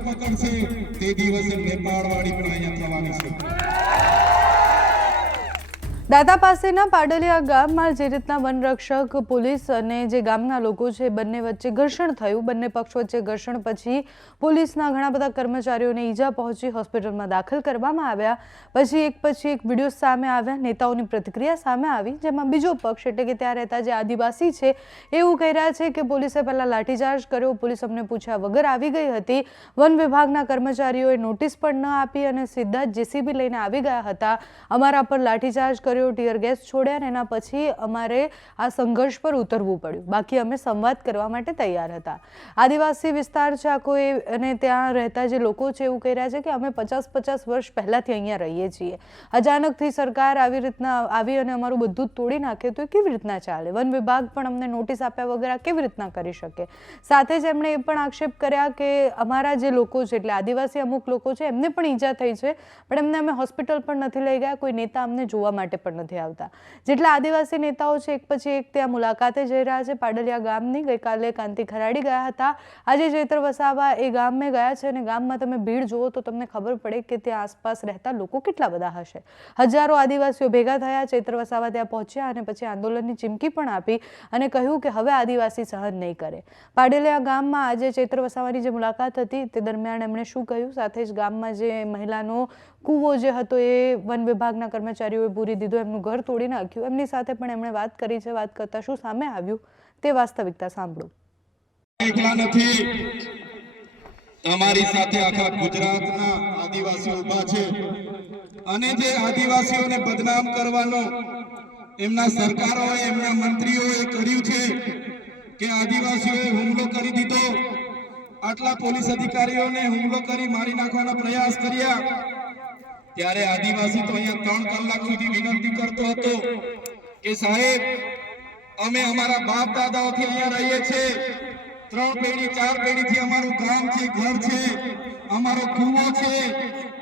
ધરપકડ છે તે દિવસે નેપાળવાળી પણ અહીંયા થવાની છે। દાતા પાસેના પાડલિયા ગામમાં જે રીતના વનરક્ષક પોલીસ અને જે ગામના લોકો છે બંને વચ્ચે ઘર્ષણ થયું, બંને પક્ષ વચ્ચે ઘર્ષણ પછી પોલીસના ઘણા બધા કર્મચારીઓને ઈજા પહોંચી, હોસ્પિટલમાં દાખલ કરવામાં આવ્યા। પછી એક વિડીયો સામે આવ્યા, નેતાઓની પ્રતિક્રિયા સામે આવી, જેમાં બીજો પક્ષ એટલે કે ત્યાં રહેતા જે આદિવાસી છે એવું કહી રહ્યા છે કે પોલીસે પહેલાં લાઠીચાર્જ કર્યો, પોલીસ અમને પૂછ્યા વગર આવી ગઈ હતી, વન વિભાગના કર્મચારીઓએ નોટિસ પણ ન આપી અને સીધા જ જેસીબી લઈને આવી ગયા હતા, અમારા પર લાઠીચાર્જ કર્યો, ટીયર ગેસ છોડ્યા અને એના પછી અમારે આ સંઘર્ષ પર ઉતરવું પડ્યું, બાકી અમે સંવાદ કરવા માટે તૈયાર હતા। આદિવાસી વિસ્તાર છે આખો અને ત્યાં રહેતા જે લોકો છે એવું કહી રહ્યા છે કે અમે 50 વર્ષ પહેલાથી અહીંયા રહીએ છીએ, અચાનકથી સરકાર આવી રીતના આવી અને અમારું બધું જ તોડી નાખે તો એ કેવી રીતના ચાલે? વન વિભાગ પણ અમને નોટિસ આપ્યા વગર આ કેવી રીતના કરી શકે? સાથે જ એમણે એ પણ આક્ષેપ કર્યા કે અમારા જે લોકો છે એટલે આદિવાસી અમુક લોકો છે એમને પણ ઈજા થઈ છે, પણ એમને અમે હોસ્પિટલ પણ નથી લઈ ગયા, કોઈ નેતા અમને જોવા માટે પણ નથી આવતા। જેટલા આદિવાસી નેતાઓ છે એક પછી એક ત્યાં મુલાકાતે જઈ રહ્યા છે પાડલિયા ગામની। ગઈકાલે કાંતિ ખરાડી ગયા હતા, આજે ચૈત્ર વસાવા એ ગામમાં ગયા છે અને ગામમાં તમે ભીડ જુઓ તો તમને ખબર પડે કે ત્યાં આસપાસ રહેતા લોકો કેટલા બધા હશે। હજારો આદિવાસીઓ ભેગા થયા, ચૈત્ર વસાવા ત્યાં પહોંચ્યા અને પછી આંદોલનની ચીમકી પણ આપી અને કહ્યું કે હવે આદિવાસી સહન નહીં કરે। પાડલિયા ગામમાં આજે ચૈત્ર વસાવાની જે મુલાકાત હતી તે દરમિયાન એમણે શું કહ્યું, સાથે જ ગામમાં જે મહિલાનો કૂવો જે હતો એ વન વિભાગના કર્મચારીઓએ પૂરી દીધો, એમનું ઘર તોડી નાખ્યું, એમની સાથે પણ એમણે વાત કરી છે। વાત કરતા શું સામે આવ્યું તે વાસ્તવિકતા સાંભળો। એકલા નથી, તમારી સાથે આખા ગુજરાતના આદિવાસીઓ ઊભા છે અને જે આદિવાસીઓને બદનામ કરવાનો એમના સરકારોએ એમના મંત્રીઓએ કર્યું છે કે આદિવાસીઓએ હુમલો કરી દીધો, આટલા પોલીસ અધિકારીઓને હુમલો કરી મારી નાખવાના પ્રયાસ કર્યા, ત્યારે આદિવાસી તો અહીંયા 3 કલાક સુધી વિનંતી કરતો હતો કે સાહેબ અમે અમારા બાપ દાદાઓથી અહીંયા રહીએ છીએ, 3 પેઢી 4 પેઢીથી અમારું ગામ છે, ઘર છે, અમારો કૂવો છે,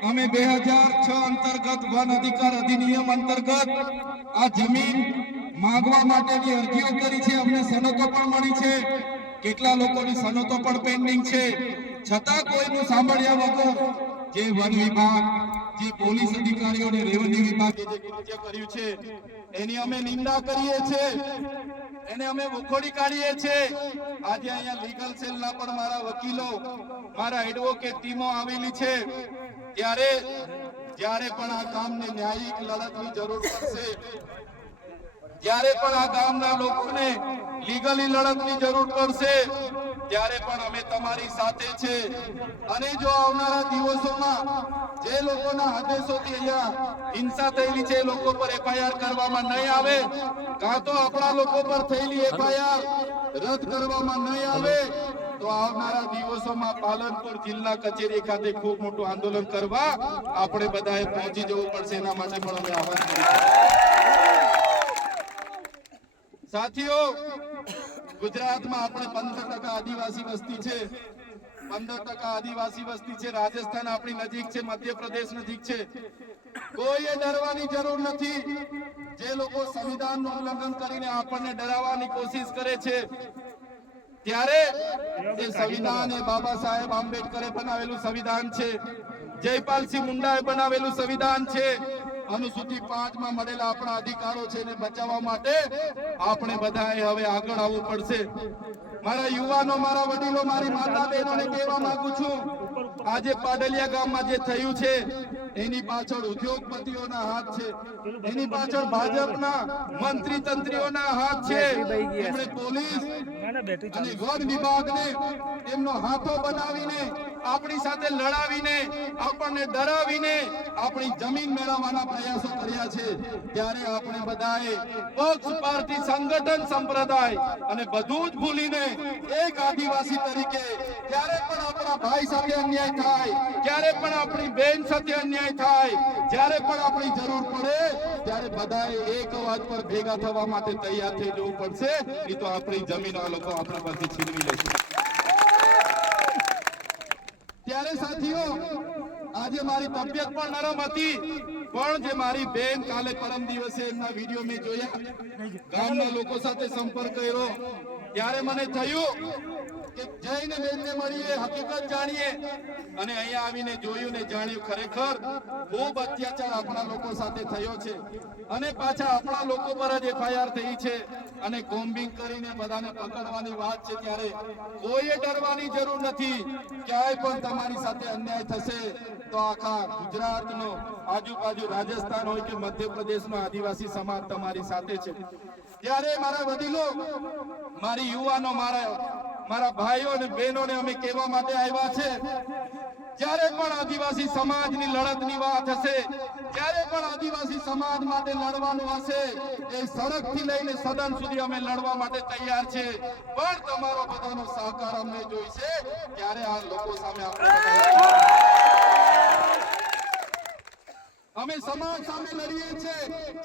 અમે 2006 અંતર્ગત વન અધિકાર અધિનિયમ અંતર્ગત આ જમીન માંગવા માટેની અરજીઓ કરી છે, અમને સનતો પણ મળી છે, કેટલા લોકોની સનતો પણ પેન્ડિંગ છે, છતાં કોઈનું સાંભળ્યા વગર જે વન વિભાગ, જે પોલીસ અધિકારીઓ અને રેવન્યુ વિભાગે જે કૃત્ય કર્યું છે એની અમે નિંદા કરીએ છીએ, એને અમે વખોડી કાઢીએ છીએ। આજે અહીંયા લીગલ સેલના પણ મારા વકીલો, મારા એડવોકેટ ટીમો આવેલી છે, જ્યારે પણ આ ગામને ન્યાયિક લડતની જરૂર પડશે, જ્યારે પણ આ ગામના લોકોને લીગલી લડતની જરૂર પડશે, ત્યારે પણ અમે તમારી સાથે છે। અને જો આવનારા દિવસોમાં જે લોકોના આદેશોથી અહીંયા હિંસા થયેલી છે એ લોકો પર એફઆઈઆર કરવામાં નહીં આવે, કાં તો આપણા લોકો પર થયેલી એફઆઈઆર રદ કરવામાં નહીં આવે, તો આવનારા દિવસોમાં પાલનપુર જિલ્લા કચેરી ખાતે ખૂબ મોટું આંદોલન કરવા આપણે બધાએ પહોંચી જવું પડશે। એના માટે પણ અમે આહવાન કરીશું। સાથીઓ, ગુજરાતમાં આપણે 15% આદિવાસી વસ્તી છે, 15% આદિવાસી વસ્તી છે, રાજસ્થાન આપણી નજીક છે, મધ્યપ્રદેશ નજીક છે, કોઈએ ડરવાની જરૂર નથી। જે લોકો સંવિધાનનું ઉલ્લંઘન કરીને આપણને ડરાવવાની કોશિશ કરે છે, ત્યારે એ સંવિધાન એ બાબા સાહેબ આંબેડકરે બનાવેલું સંવિધાન છે, જયપાલસિંહ મુંડાએ બનાવેલું સંવિધાન છે, અનુસૂચિ 5 માં મળેલા આપણા અધિકારો છે એને બચાવવા માટે આપણે બધાએ હવે આગળ આવવું પડશે। મારા યુવાનો, મારા વડીલો, મારી માતા બહેનોને કહેવા માંગુ છું, આજે પાડલિયા ગામમાં જે થયું છે એની પાછળ ઉદ્યોગપતિઓના હાથ છે, એની પાછળ ભાજપના મંત્રી તંત્રીઓના હાથ છે। એમણે પોલીસ અને વન વિભાગને એમનો હાથો બનાવીને આપણી સાથે લડાવીને આપણને ડરાવીને આપણી જમીન મેળવવાના પ્રયાસો કર્યા છે। ત્યારે આપણે બધાએ પક્ષ, પાર્ટી, સંગઠન, સંપ્રદાય અને બધું જ ભૂલીને એક આદિવાસી તરીકે જ્યારે પણ આપણા ભાઈ સાથે અન્યાય થાય, જ્યારે પણ આપણી બેન સાથે અન્યાય થાય, જ્યારે પણ આપણી જરૂર પડે ત્યારે બધાએ એક અવાજ પર ભેગા થવા માટે તૈયાર થઈ જવું પડશે, નહીં તો આપણી જમીન આ લોકો આપણા પરથી છીનવી લેશે। ત્યારે સાથીઓ, આજે મારી તબિયત પણ નરમ હતી, પણ જે મારી બેન કાલે પરમ દિવસે એમના વિડીયો મેં જોયા, ગામના લોકો સાથે સંપર્ક કર્યો, ત્યારે મને થયું કે જઈને બેનને મળીએ, હકીકત જાણીએ અને અહીંયા આવીને જોયું ને જાણ્યું ખરેખર ખૂબ અત્યાચાર આપણા લોકો સાથે થયો છે અને પાછા આપણા લોકો પર જ એફઆઈઆર થઈ છે અને કોમ્બિંગ કરીને બધાને પકડવાની વાત છે ત્યારે કોઈએ ડરવાની જરૂર નથી. ક્યાંય પણ તમારી સાથે અન્યાય થશે તો આખા ગુજરાતનો આજુબાજુ રાજસ્થાન હોય કે મધ્યપ્રદેશનો આદિવાસી સમાજ તમારી સાથે છે. ત્યારે મારા વડીલો, મારી યુવાનો, મારા ભાઈઓ અને બહેનોને અમે કહેવા માટે આવ્યા છે, જ્યારે પણ આદિવાસી સમાજની લડતની વાત હશે, જ્યારે પણ આદિવાસી સમાજ માટે લડવાનું હશે, એ સડકથી લઈને સદન સુધી અમે લડવા માટે તૈયાર છે. પણ તમારો બધાનો સહકાર અમને જોઈશે, ત્યારે આ લોકો સામે અમે સમાજ સામે લડીએ છીએ,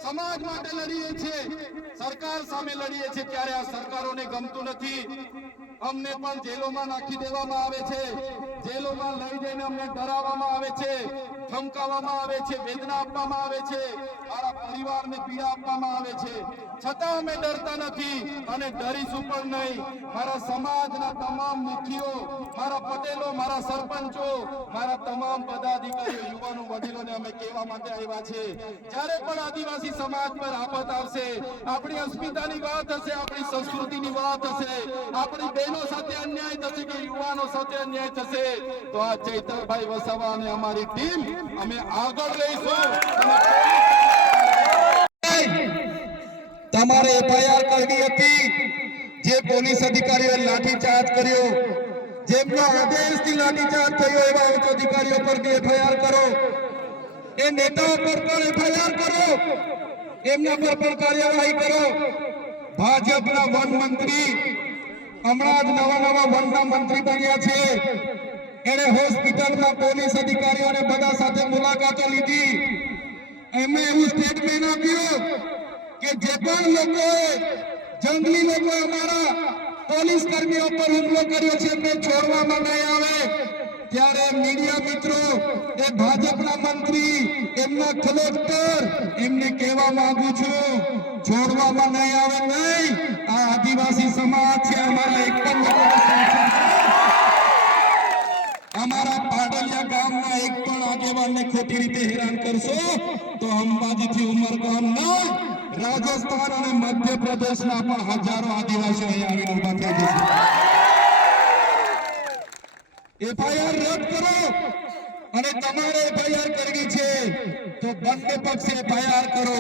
સમાજ માટે લડીએ છીએ, સરકાર સામે લડીએ છીએ. ત્યારે આ સરકારોને ગમતું નથી. અમને પણ જેલોમાં નાખી દેવામાં આવે છે, જેલોમાં લઈ જઈને અમને ડરાવવામાં આવે છે, ધમકાવવામાં આવે છે, વેદના આપવામાં આવે છે, મારા પરિવારને પીડા આપવામાં આવે છે. છતાં અમે ડરતા નથી અને ડરીશું પણ નહીં. મારા સમાજના તમામ મુખીઓ, મારા પટેલો, મારા સરપંચો, મારા તમામ પદાધિકારીઓ, યુવાનો, વડીલોને અમે કહેવા માટે આવ્યા છે, જ્યારે પણ આદિવાસી સમાજ પર આફત આવશે, આપણી અસ્મિતાની વાત હશે, આપણી સંસ્કૃતિની વાત હશે, આપણી બહેનો સાથે અન્યાય થશે કે યુવાનો સાથે અન્યાય થશે, તો આ ચૈતરભાઈ વસાવા અને અમારી ટીમ અમે આગળ લઈશું. તમારે એફઆઈઆર કરવી હતી. જે પોલીસ અધિકારીઓએ લાઠીચાર્જ કર્યો, જેમના આદેશથી લાઠીચાર્જ થયો, એવા ઉચ્ચ અધિકારીઓ પર બી એફઆઈઆર કરો. એ નેતાઓ પર પણ એફઆઈઆર કરો, એમના પર પણ કાર્યવાહી કરો. ભાજપના વન મંત્રી હમણાં જ નવા વનના મંત્રી બન્યા છે. એને હોસ્પિટલમાં પોલીસ અધિકારીઓને બધા સાથે મુલાકાતો લીધી. એમણે એવું સ્ટેટમેન્ટ આપ્યું કે જે પણ લોકોએ જંગલી લોકો અમારા પોલીસ કર્મીઓ પર હુમલો કર્યો છે એમને છોડવામાં નહીં આવે. ત્યારે મીડિયા મિત્રો, એ ભાજપના મંત્રી, એમના કલેક્ટર, એમને કહેવા માંગુ છું, છોડવામાં નહીં આવે. નહીં, આ આદિવાસી સમાજ છે, અમારા એક પણ અમારા પાડલિયા ગામના એક પણ આગેવાનને ખોટી રીતે હેરાન કરશો તો અંબાજીથી ઉમરગામ નહીં, રાજસ્થાન અને મધ્યપ્રદેશના પણ હજારો આદિવાસીઓ અહીંયા આવીને ઉભા થઈ જશે. એફઆઈઆર રદ કરો અને તમારે એફઆઈઆર કરવી છે તો બંને પક્ષે એફઆઈઆર કરો.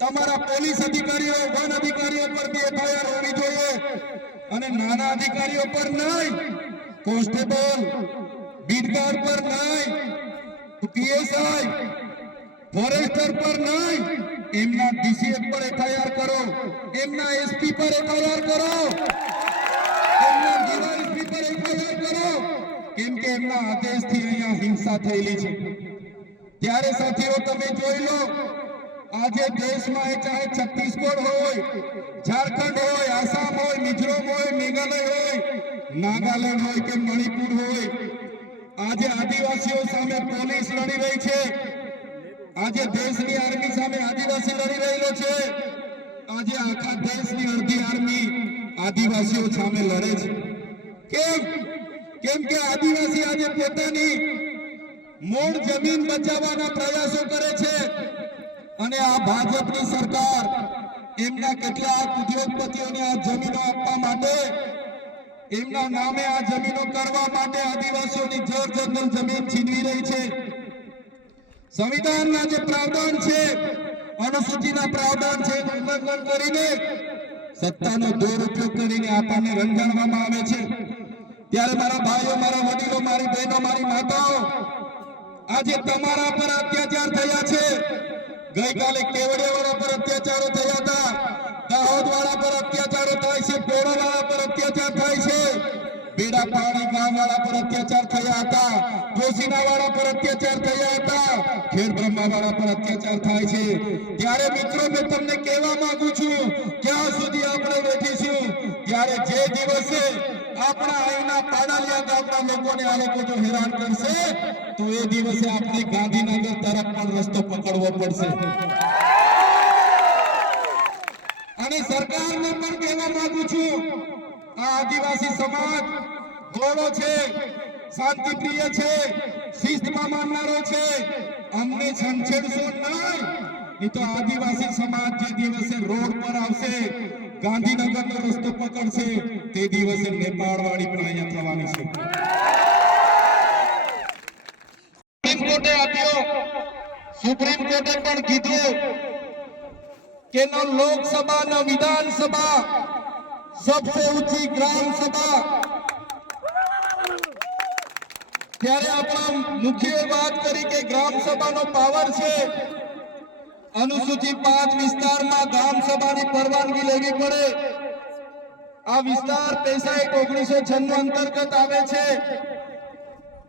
તમારા પોલીસ અધિકારીઓ, વન અધિકારીઓ પર બી એફઆઈઆર હોવી જોઈએ અને નાના અધિકારીઓ પર નહીં, કોન્સ્ટેબલ, બીટગાર્ડ પર નહીં, પીએસઆઈ, ફોરેસ્ટર પર નહીં, એમના ડીસીએફ પર એફઆઈઆર કરો, એમના એસપી પર એફઆઈઆર કરો, એમના ડીવાયએસપી પર એફઆઈઆર કરો, કેમ કે એમના આદેશથી અહીંયા હિંસા થયેલી છે. ત્યારે સાથીઓ તમે જોઈ લો, આજે દેશમાં ચાહે છત્તીસગઢ હોય, ઝારખંડ હોય, આસામ હોય, મિઝોરમ હોય, મેઘાલય હોય, નાગાલેન્ડ હોય કે મણિપુર હોય, આજે આદિવાસીઓ સામે પોલીસ લડી રહી છે. આજે દેશની આર્મી સામે આદિવાસી લડી રહેલો છે. આજે આખા દેશની અડધી આર્મી આદિવાસીઓ સામે લડે છે. કેમ કે આદિવાસી આજે પોતાની મૂળ જમીન બચાવવાના પ્રયાસો કરે છે અને આ ભાજપની સરકાર એમના કેટલાક ઉદ્યોગપતિઓને આ જમીનો આપવા માટે, એમના નામે આ જમીનો કરવા માટે આદિવાસીઓની જળ જંગલ જમીન છીનવી રહી છે. સંવિધાનના જે પ્રાવધાન છે, અનુસૂચિના પ્રાવધાન છે, ઉલ્લંઘન કરીને સત્તાનો દુરુપયોગ કરીને આપણને રંજાડવામાં આવે છે. ત્યારે મારા ભાઈઓ, મારા વડીલો, મારી બહેનો, મારી માતાઓ, આજે તમારા પર અત્યાચાર થયા છે. ગઈકાલે કેવડિયાવાળા પર અત્યાચારો થયા હતા, દાહોદવાળા પર અત્યાચારો થાય છે, પોળાવાળા પર અત્યાચાર થાય છે, બેડા પાણી ગામવાળા પર અત્યાચાર થયા હતા, જોશીનાવાળા પર અત્યાચાર થયા હતા, ખેડ બ્રહ્માવાળા પર અત્યાચાર થાય છે. ત્યારે મિત્રો મેં તમને કહેવા માંગુ છું, ક્યાં સુધી આપણે બેઠીશું? ત્યારે જે દિવસે આપણા અહીંના પાડાલિયા ગામના લોકોને આ લોકો જો હેરાન કરશે તો એ દિવસે આપણે ગાંધીનગર તરફ પણ રસ્તો પકડવો પડશે. અને સરકારને પણ કહેવા માંગુ છું, આ આદિવાસી સમાજ ગોળો છે, શાંતિપ્રિય છે, શિસ્તમાં માનનારો છે. અમને છંછેડશો નહીં, નહીં તો આદિવાસી સમાજ જે દિવસે રોડ પર આવશે, ગાંધીનગરનો રસ્તો પકડશે, તે દિવસે નેપાળ વાળી પણ અહીંયા થવાની છે. સુપ્રીમ કોર્ટે આપ્યો, સુપ્રીમ કોર્ટે પણ કીધું કે ન લોકસભા ન વિધાનસભા, सबसे ऊंची ग्राम सभा. ત્યારે આપણા મુખ્ય વાત કરી કે ગ્રામ સભાનો પાવર છે. અનુસૂચિત 5 વિસ્તારમાં ગ્રામ સભાની પરવાનગી લેવી પડે. આ વિસ્તાર 1996 અંતર્ગત આવે છે.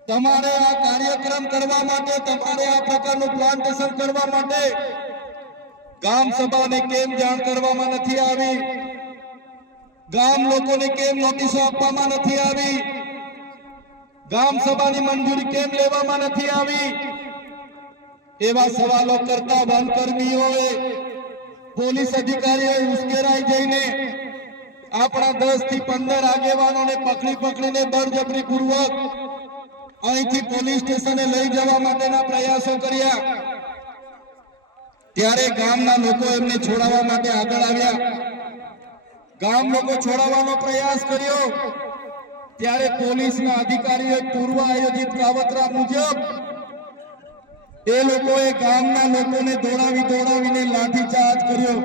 તમારે આ કાર્યક્રમ કરવા માટે, તમારે આ પ્રકારનું પ્લાન્ટેશન કરવા માટે ગ્રામ સભાને કેમ જાણ કરવામાં નથી આવી? ગામ લોકોને કેમ નોટિસો આપવામાં નથી આવી? ગામ સભાની મંજૂરી કેમ લેવામાં નથી આવી? એવા સવાલો કરતા વનકર્મીઓએ, પોલીસ અધિકારીઓએ ઉશ્કેરાઈ જઈને આપણા 10 થી 15 આગેવાનોને પકડીને બળજબરી પૂર્વક અહીંથી પોલીસ સ્ટેશને લઈ જવા માટેના પ્રયાસો કર્યા. ત્યારે ગામના લોકો એમને છોડાવવા માટે આગળ આવ્યા. ગામ લોકો છોડાવવાનો પ્રયાસ કર્યો ત્યારે પોલીસના અધિકારીઓએ પૂર્વ આયોજિત કાવતરા મુજબ એ લોકોએ ગામના લોકોને દોડાવીને લાઠીચાર્જ કર્યો.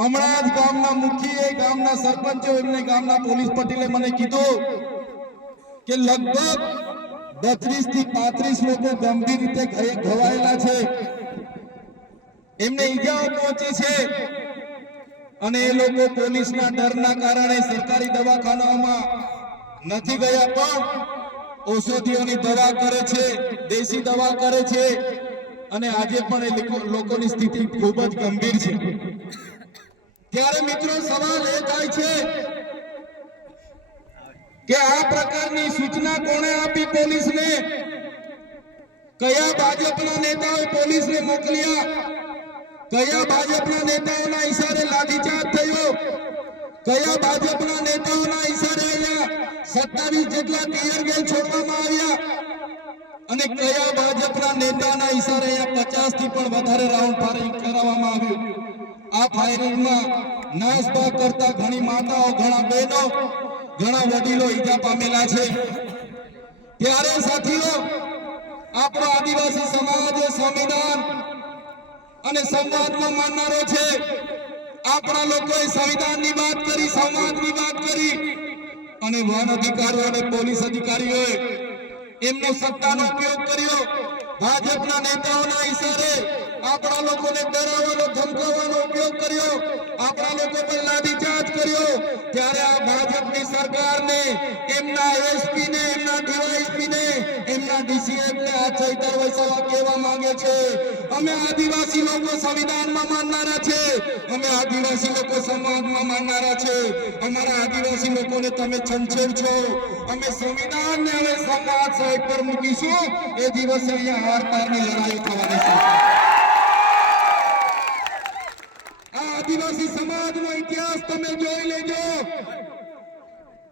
હમણાં જ ગામના મુખીએ, ગામના સરપંચો, એમને ગામના પોલીસ પટેલે મને કીધું કે લગભગ 32 થી 35 લોકો ગંભીર રીતે ઘવાયેલા છે, એમને ઈજાઓ પહોંચી છે. અને એ લોકો પોલીસના ડરના કારણે સરકારી દવાખાનાઓમાં નથી ગયા, પણ ઔષધિઓની દવા કરે છે, દેશી દવા કરે છે. અને આજે પણ એ લોકોની સ્થિતિ ખૂબ જ ગંભીર છે. ત્યારે મિત્રો સવાલ એ થાય છે કે આ પ્રકારની સૂચના કોણે આપી પોલીસને? કયા ભાજપના નેતાઓએ પોલીસને મોકલ્યા? કયા ભાજપના નેતાઓના ઈશારે લાઠીચાર્જ થયો? કયા ભાજપના નેતાઓના ઈશારે અહીંયા 27 જેટલા ટીયર ગેસ છોડવામાં આવ્યા? અને કયા ભાજપના નેતાના ઈશારે અહીંયા 50 થી પણ વધારે રાઉન્ડ ફાયરિંગ કરાવવામાં આવ્યું? આ ફાયરિંગમાં નાસભાગ કરતા ઘણી માતાઓ, ઘણા બહેનો, ઘણા વડીલો ઈજા પામેલા છે. ત્યારે સાથીઓ, આપણો આદિવાસી સમાજ સંવિધાન અને સંવાદમાં માનનારો છે. આપણા લોકોએ સંવિધાનની વાત કરી, સંવાદની વાત કરી, અને વન અધિકારીઓ અને પોલીસ અધિકારીઓએ એમનો સત્તાનો ઉપયોગ કર્યો. ભાજપના નેતાઓના ઈશારે આપણા લોકોને ડરાવવાનો, ધમકાવવાનો ઉપયોગ કર્યો. આપણા લોકો પર લાઠીચાર્જ કર્યો. ત્યારે આ ભાજપની સરકારને, એમના એસપી ને, એમના ડીવાયએસપી ને, એમના ડીસીએફ ને આ ચૈતર વસાવા કહેવા માંગે છે, અમે આદિવાસી લોકો સંવિધાનમાં માનનારા છે, અમે આદિવાસી લોકો સમાજમાં માનનારા છે. અમારા આદિવાસી લોકોને તમે છંછેડશો. અમે સંવિધાનને હવે સમાજ સાઈડ પર મૂકીશું. એ દિવસે અહીંયા હાર-પારની લડાઈ થવાની છે. આ આદિવાસી સમાજનો ઇતિહાસ તમે જોઈ લેજો.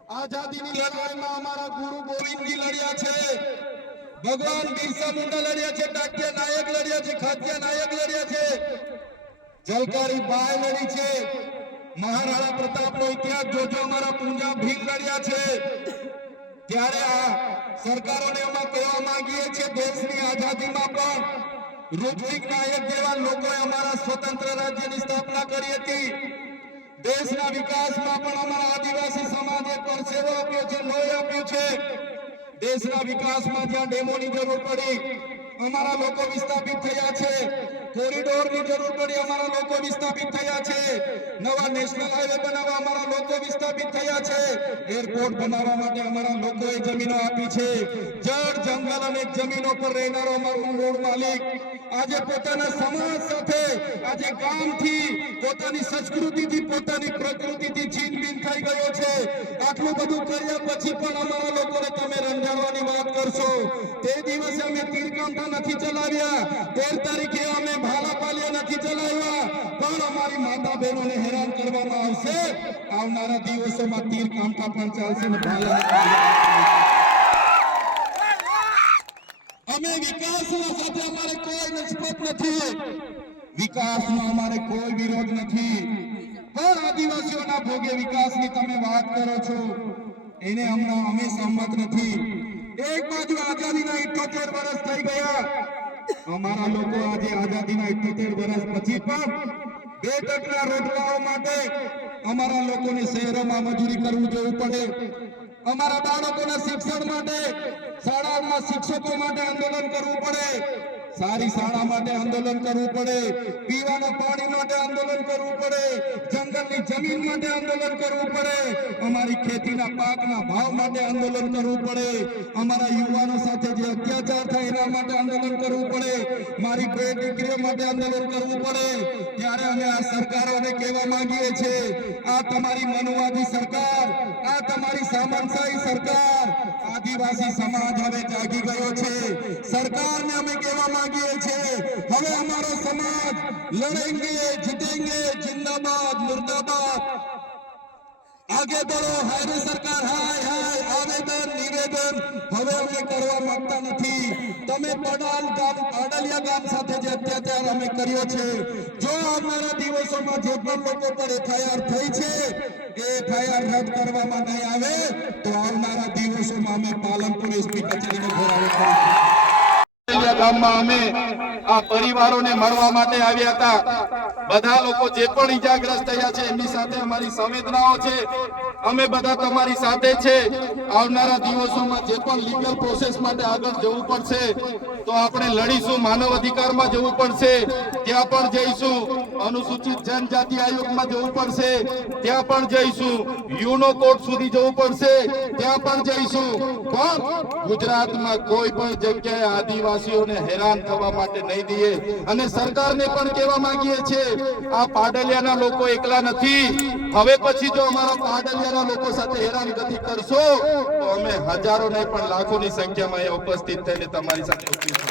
આઝાદીની લડાઈમાં અમારા ગુરુ ગોવિંદજી લડ્યા છે, ભગવાન બિરસા મુંડા લડ્યા છે, ડાક્યા નાયક લડ્યા છે, ખાત્યા નાયક લડ્યા છે, જલકારી બાઈ લડી છે. મહારાણા પ્રતાપનો ઇતિહાસ જોજો, અમારા પૂંજા ભીલ લડ્યા છે. ત્યારે આ સરકારોને અમે કહેવા માંગીએ છીએ, દેશની આઝાદીમાં પણ રૂપસિંહ નાયક જેવા લોકોએ અમારા સ્વતંત્ર રાજ્યની સ્થાપના કરી હતી. દેશના વિકાસમાં પણ અમારા આદિવાસી સમાજે પરસેવો આપ્યો છે, લોહી આપ્યું છે. દેશના વિકાસમાં જ્યાં ડેમોની જરૂર પડી, અમારા લોકો વિસ્થાપિત થયા છે. કોરિડોરની જરૂર પડી, અમારા લોકો વિસ્થાપિત થયા છે. નવા નેશનલ હાઈવે બનાવવા અમારા લોકો વિસ્થાપિત થયા છે. એરપોર્ટ બનાવવા માટે અમારા લોકોએ જમીનો આપી છે. જળ, જંગલ અને જમીનો પર રહેનારો અમારો મૂળ માલિક આજે પોતાના સમાજ સાથે, આજે ગામથી, પોતાની સંસ્કૃતિથી, પોતાની પ્રકૃતિથી છીનબીન થઈ ગયો છે. આટલું બધું કર્યા પછી પણ અમારા લોકોને તમે રંજાડવાની વાત કરશો. તે દિવસે અમે તીરકાંઠા નથી ચલાવ્યા, 13 તારીખે અમે ભાલાપાલિયા નથી ચલાવ્યા, પણ પણ અમારી માતા બહેનોને હેરાન કરવામાં આવશે, આવનારા દિવસોમાં તીર કામઠા પણ ચાલશે ને અમે વિકાસના સાથે અમારે કોઈ નિસ્બત નથી, વિકાસનો અમારે કોઈ વિરોધ નથી, પણ આદિવાસીઓના ભોગે વિકાસની તમે વાત કરો છો એને હમણાં અમે સંમત નથી। એક બાજુ આઝાદીના 78 વર્ષ થઈ ગયા, અમારા લોકો આજે આઝાદીના 78 વર્ષ પછી પણ 2 ટકના રોટલાઓ માટે અમારા લોકોને શહેરોમાં મજૂરી કરવું જવું પડે, અમારા બાળકોના શિક્ષણ માટે શાળાઓમાં શિક્ષકો માટે આંદોલન કરવું પડે, સારી શાળા માટે આંદોલન કરવું પડે, પીવાના પાણી માટે આંદોલન કરવું પડે, જંગલની જમીન માટે આંદોલન કરવું પડે, અમારી ખેતીના પાકના ભાવ માટે આંદોલન કરવું પડે, અમારા યુવાનો સાથે જે અત્યાચાર થાય એના માટે આંદોલન કરવું પડે, મારી બે દીકરીઓ માટે આંદોલન કરવું પડે। ત્યારે અમે આ સરકારોને કહેવા માંગીએ છીએ, આ તમારી મનવાદી સરકાર, આ તમારી સામંતશાહી સરકાર, આદિવાસી સમાજ હવે જાગી ગયો છે। સરકારને અમે કહેવા માંગીએ છીએ, હવે અમારો સમાજ લડેંગે જીतेंगे, जिंदाबाद मुर्दाबाद, आगे बढ़ो, हाय रे सरकार, हाय हाय, आवेदन निवेदन હવે અમે કરવા માંગતા નથી। તમે પાડલિયા ગામ સાથે જે અત્યાચાર અમે કર્યો છે, જો આવનારા દિવસોમાં જે પણ લોકો પર એફઆઈઆર થઈ છે એ એફઆઈઆર રદ કરવામાં નહીં આવે તો આવનારા દિવસોમાં અમે પાલનપુર એસપી કચેરીનો ઘેરાવો કરીશું। ગામમાં અમે આ પરિવારોને મળવા માટે આવ્યા હતા। બધા લોકો જે પણ ઈજાગ્રસ્ત થયા છે એમની સાથે અમારી સંવેદનાઓ છે, અમે બધા તમારી સાથે છે। આવનારા દિવસોમાં જે પણ લીગલ પ્રોસેસ માટે આગળ જવું પડશે તો આપણે લડીશું, માનવ અધિકારમાં જવું પડશે ત્યાં પણ જઈશું, અનુસૂચિત જનજાતિ આયોગમાં જવું પડશે ત્યાં પણ જઈશું, યુનો કોર્ટ સુધી જવું પડશે ત્યાં પણ જઈશું, પણ ગુજરાતમાં કોઈ પણ જગ્યાએ આદિવાસીઓને હેરાન થવા માટે નહીં દઈએ। અને સરકારને પણ કહેવા માંગીએ છીએ, આ પાડલિયાના લોકો એકલા નથી, હવે પછી જો અમારા પાડલિયાના લોકો સાથે હેરાનગતિ કરશો તો અમે હજારો નહીં પણ લાખોની સંખ્યામાં અહીંયા ઉપસ્થિત થઈને તમારી સાથે ઉભી છું।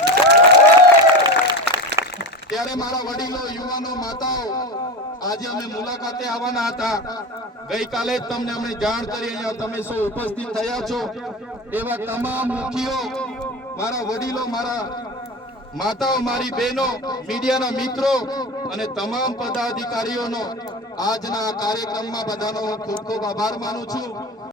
ત્યારે મારા વડીલો, યુવાનો, માતાઓ, આજે અમે મુલાકાતે આવવાના હતા, ગઈકાલે જ તમને અમે જાણ કરી, અહીંયા તમે સૌ ઉપસ્થિત થયા છો એવા તમામ મુખીઓ, મારા વડીલો, મારા માતાઓ, મારી બહેનો, મીડિયાના મિત્રો અને તમામ પદાધિકારીઓનો આજના આ કાર્યક્રમમાં બધાનો ખૂબ ખૂબ આભાર માનું છું।